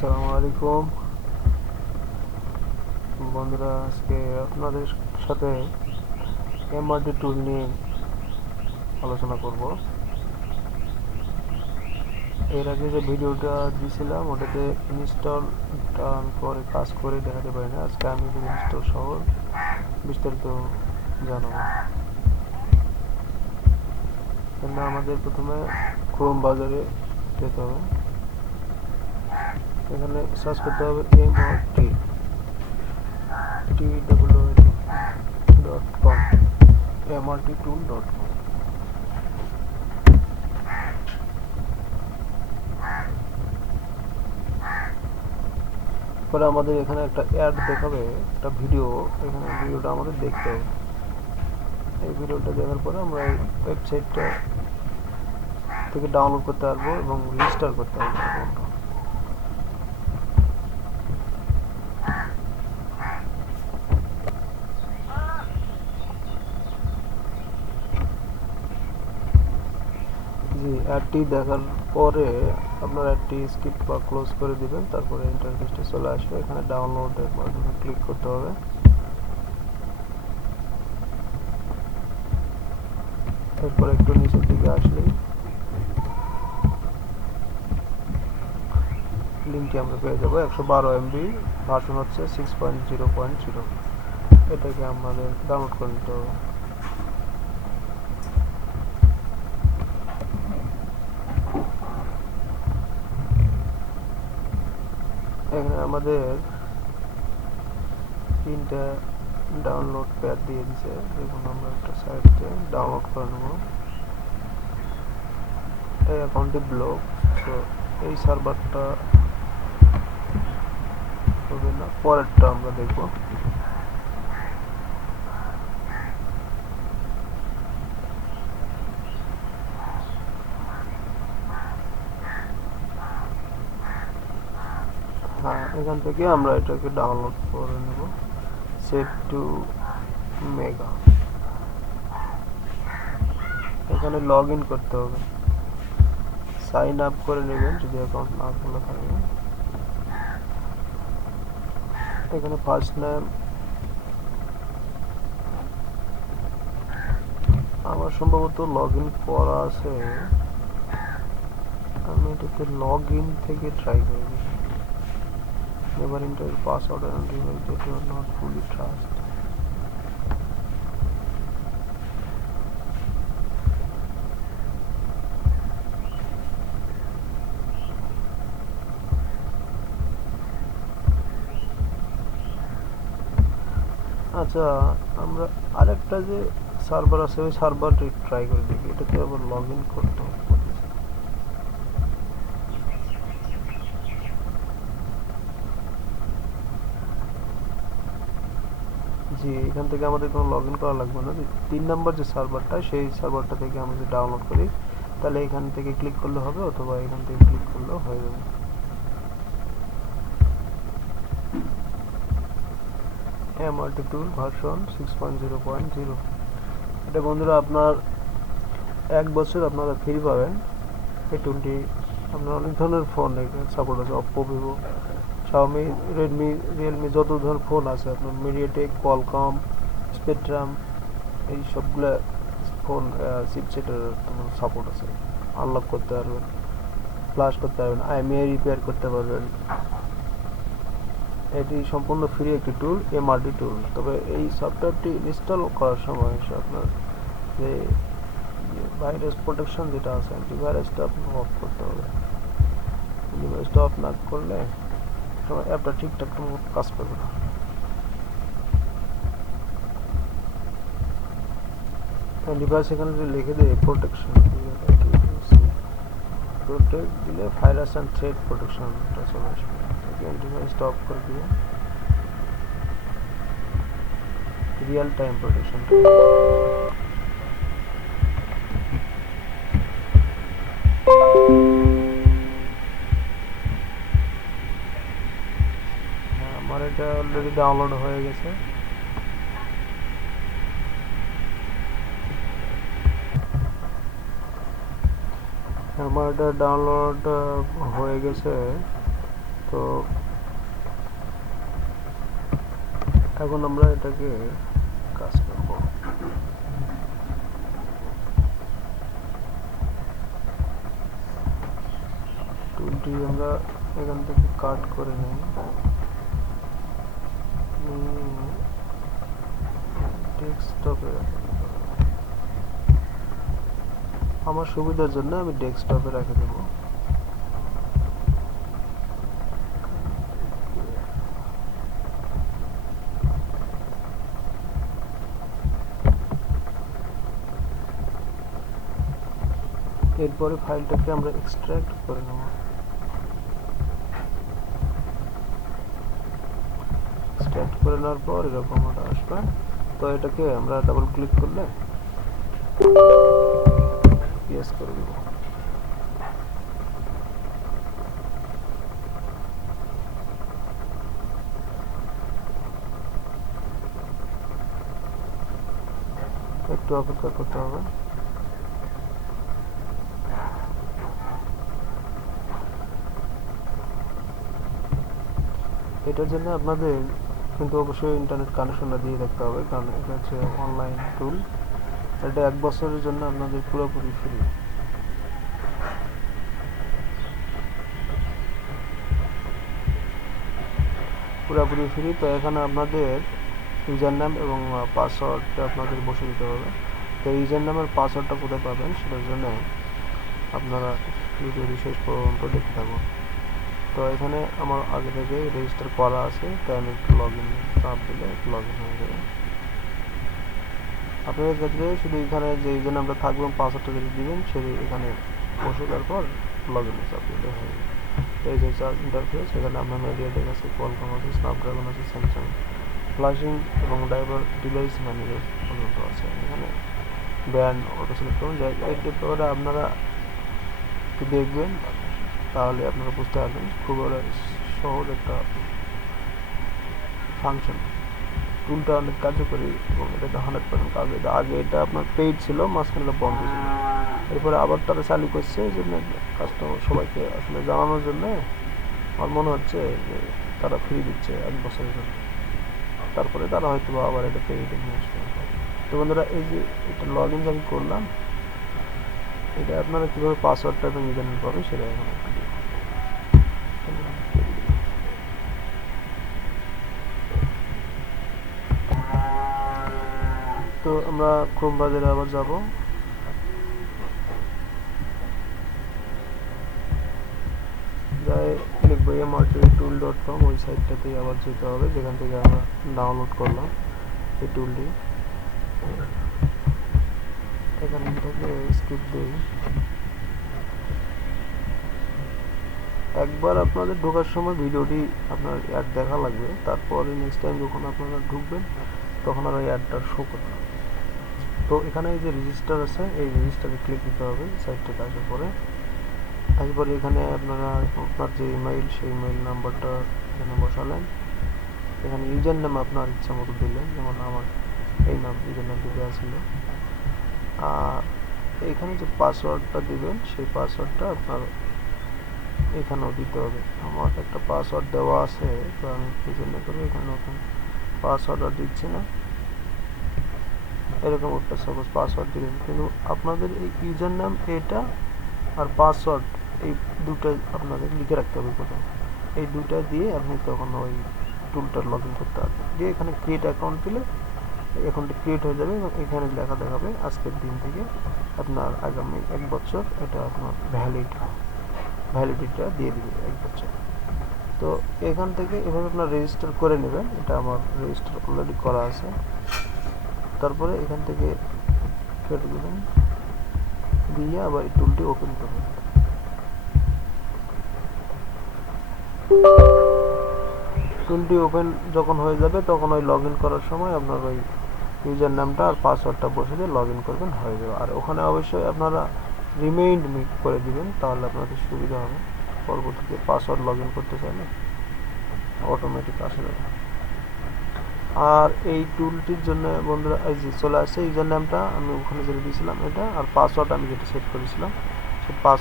আসসালামু আলাইকুম বন্ধুরা, আজকে আপনাদের সাথে এমআরটি টুল নিয়ে আলোচনা করব। এর আগে যে ভিডিওটা দিয়েছিলাম ওটাতে ইনস্টলটা আমি পরে কাজ করে দেখাতে পারি না। আজকে আমি ইনস্টল সহ বিস্তারিত জানাবো। কিন্তু আমাদের প্রথমে ক্রোম বাজারে যেতে হবে। এখানে সার্চ করতে হবে এমআরটি TWL.com mrttool.com। পরে আমাদের এখানে একটা অ্যাড দেখাবে, একটা ভিডিও। এখানে ভিডিওটা আমাদের দেখতে হবে। এই ভিডিওটা দেখার পরে আমরা এই ওয়েবসাইটটা থেকে ডাউনলোড করতে পারবো এবং রেজিস্টার করতে পারবো অ্যাকাউন্টটা। জি, অ্যাডটি দেখার পরে আপনার অ্যাডটি স্কিপ বা ক্লোজ করে দিবেন। তারপরে ইন্টারফেসটা চলে আসবে। এখানে ডাউনলোডের বাটনে ক্লিক করতে হবে। এরপর একটু নিচের দিকে আসলেই লিঙ্কটি আমরা পেয়ে যাবো। 112 MB, ভার্সন হচ্ছে 6.0.0। এটাকে আমাদের ডাউনলোড করে নিতে হবে। এখানে আমাদের 3টা ডাউনলোড প্যাড দিয়ে দিছে। দেখুন, আমরা একটা সাইট থেকে ডাউনলোড করে নেব। এই অ্যাকাউন্টটি ব্লক, তো এই সার্ভারটা হবে না, পরেরটা আমরা দেখব। হ্যাঁ, এখান থেকে আমরা এটাকে ডাউনলোড করে নেব। Save two mega. এখানে লগ ইন করতে হবে, সাইন আপ করে নেবেন যদি অ্যাকাউন্ট না খোলা থাকে। এখানে ফার্স্ট নেম, আমার সম্ভবত লগ ইন করা আছে। আমি এটাতে লগ ইন থেকে ট্রাই করে দিই। Never enter password and device that you are not fully trust. আচ্ছা, আমরা আরেকটা যে সার্ভার আছে ওই সার্ভারটি ট্রাই করে দেখি। এটাতে আবার লগ ইন করতে হবে। জি, এখান থেকে আমাদের কোনো লগ ইন করা লাগবে না। 3 নম্বর যে সার্ভারটা, সেই সার্ভারটা থেকে আমরা যদি ডাউনলোড করি তাহলে এখান থেকে ক্লিক করলে হবে, অথবা এখান থেকে ক্লিক করলেও হয়ে যাবে। এমআরটি টুল ভার্সন 6.0.0। এটা বন্ধুরা আপনার 1 বছর আপনারা ফ্রি পাবেন। এই টুলটি আপনার অনেক ধরনের ফোন সাপোর্ট আছে, Oppo, Vivo, Xiaomi, Redmi, Realme, যত ধরনের ফোন আছে আপনার, মিডিয়াটেক, কোয়ালকম, স্পেকট্রাম, এই সবগুলো ফোন চিপসেটের সাপোর্ট আছে। আনলক করতে পারবেন, ফ্লাশ করতে পারবেন, আইএমইআই রিপেয়ার করতে পারবেন। এটি সম্পূর্ণ ফ্রি একটি টুল, এমআরটি টুল। তবে এই সফটওয়্যারটি ইনস্টল করার সময় আপনার যে ভাইরাস প্রোটেকশন যেটা আছে, অ্যান্টিভাইরাসটা আপনার অফ করতে হবে। অ্যান্টিভাইরাসটা অফ না করলে অ্যাপটা ঠিকঠাক কাজ করবে না। অ্যান্টিভাইরাস এখানে যদি লিখে দেয় প্রোটেকশন, প্রোটেক্ট দিলে ভাইরাস অ্যান্ড থ্রেট প্রোটেকশনটা চলে আসবে। অ্যান্টিভাইরাসটা অফ করে দিয়ে রিয়েল টাইম প্রোটেকশনটা। আমার এটা অলরেডি ডাউনলোড হয়ে গেছে। আমার এটা ডাউনলোড হয়ে গেছে। তো এখন আমরা এটাকে কাজ করব। টুলটি আমরা এখান থেকে কাট করে নিই, ডেস্কটপে আমার সুবিধার জন্য আমি ডেস্কটপে রেখে দেব। এরপরে ফাইলটাকে আমরা এক্সট্রাক্ট করে নেব। এক্সট্রাক্ট করে নেওয়ার পর এরকম ওটা আসবে। তো এটাকে আমরা ডাবল ক্লিক করলে ইয়েস করে দেব। একটু অপেক্ষা করতে হবে। এটার জন্য আপনাদের কিন্তু অবশ্যই ইন্টারনেট কানেকশনটা দিয়ে রাখতে হবে, কারণ এটা হচ্ছে অনলাইন টুল। এটা 1 বছরের জন্য আপনাদের পুরোপুরি ফ্রি। পুরোপুরি ফ্রি। তো এখানে আপনাদের ইউজার নেম এবং পাসওয়ার্ডটা আপনাদের বসে দিতে হবে। তো ইউজার নেম আর পাসওয়ার্ডটা কোথায় পাবেন সেটার জন্য আপনারা ভিডিওটি শেষ পর্যন্ত দেখতে থাকুন। তো এখানে আমার আগে থেকে রেজিস্টার করা আছে, তাই আমি একটু লগ ইন চাপ দিলে লগ ইন হয়ে যাবে। আপনাদের ক্ষেত্রে শুধু এখানে যে ইউজার নামটা থাকবে পাসওয়ার্ডটা যদি দিবেন সেটি এখানে বসে দেওয়ার পর লগ ইন চাপ দিলে হয়ে যাবে। তো এই যে ইন্টারফেস, এখানে আপনার মিডিয়াটেক আছে, কোয়ালকম আছে, স্ন্যাপড্রাগন আছে, স্যামসাং, ফ্ল্যাশিং এবং ড্রাইভার ডিভাইস ম্যানেজার পর্যন্ত আছে। এখানে ব্র্যান্ড অটো সিলেক্ট করুন। এই টিপটা আপনারা একটু দেখবেন, তাহলে আপনারা বুঝতে পারবেন। খুব সহজ একটা ফাংশন। টুলটা অনেক কার্যকরী এবং এটা 100% কাজ। এটা আগে এটা আপনার পেইড ছিল, মাঝখানে এটা বন্ধ ছিল, এরপরে আবার তারা চালু করছে। এই জন্য কাস্টমার সবাইকে আসলে জানানোর জন্য আমার মনে হচ্ছে যে তারা ফ্রি দিচ্ছে 1 বছরের জন্য, তারপরে তারা হয়তো আবার এটা পেইডে নিয়ে আসবে। তো বন্ধুরা, এই যে এটা লগ ইন আমি করলাম, এটা আপনারা কীভাবে পাসওয়ার্ডটা এবং ইউজার নেম পাবেন সেটা এখন একটু দেখুন। তো আমরা ক্রোম ব্রাউজারে আবার যাব। যাই লিখবো mrttool.com, ওই সাইটটাতেই আবার যেতে হবে যেখান থেকে আমরা ডাউনলোড করলাম এই টুলটি। এখান থেকে স্কিপ দিই। একবার আপনাদের ঢোকার সময় ভিডিওটি আপনার অ্যাড দেখা লাগবে, তারপরে নেক্সট টাইম যখন আপনারা ঢুকবেন তখন আর ওই অ্যাডটা শো করবে। তো এখানে এই যে রেজিস্টার আছে, এই রেজিস্টারে ক্লিক দিতে হবে সাইটটাতে আসার পরে। তারপরে এখানে আপনারা আপনার যে ইমেইল, সেই ইমেইল নাম্বারটা এখানে বসালেন। এখানে ইউজার নেম আপনার ইচ্ছা মতো দিলেন, যেমন আমার এই নাম ইউজার নামটি দেওয়া ছিল। আর এখানে যে পাসওয়ার্ডটা দিবেন সেই পাসওয়ার্ডটা আপনার এখানেও দিতে হবে। আমার একটা পাসওয়ার্ড দেওয়া আছে, তো আমি এই জন্য করে এখানে নতুন পাসওয়ার্ড আর দিচ্ছি না। এরকম একটা সাপোজ পাসওয়ার্ড দিলেন, কিন্তু আপনাদের এই ইউজার নাম এটা আর পাসওয়ার্ড এই দুটাই আপনাদের লিখে রাখতে হবে কোথাও। এই দুটা দিয়ে আপনি তখন ওই টুলটার লগ ইন করতে পারবেন। দিয়ে এখানে ক্রিয়েট অ্যাকাউন্ট দিলে অ্যাকাউন্টটি ক্রিয়েট হয়ে যাবে এবং এখানে লেখা দেখাবে আজকের দিন থেকে আপনার আগামী 1 বছর এটা আপনার ভ্যালিডিটিটা দিয়ে দিবে 1 বছর। তো এখান থেকে এভাবে আপনার রেজিস্টার করে নেবেন। এটা আমার রেজিস্টার অলরেডি করা আছে। তারপরে এখান থেকে কেটে দেবেন, দিয়ে আবার এই টুলটি ওপেন করবেন। টুলটি ওপেন যখন হয়ে যাবে তখন ওই লগ ইন করার সময় আপনার ওই ইউজার নামটা আর পাসওয়ার্ডটা বসে দিয়ে লগ ইন করবেন, হয়ে যাবে। আর ওখানে অবশ্যই আপনারা রিমাইন্ড মি করে দিবেন, তাহলে আপনাদের সুবিধা হবে। পরবর্তীতে পাসওয়ার্ড লগ ইন করতে চাইলে অটোমেটিক আসে যাবে। আর এই টুলটির জন্য বন্ধুরা এই যে চলে আসছে ইউজার নামটা আমি ওখানে যেটা দিয়েছিলাম এটা, আর পাসওয়ার্ড আমি যেটা সেট করেছিলাম সেই পাসওয়ার্ড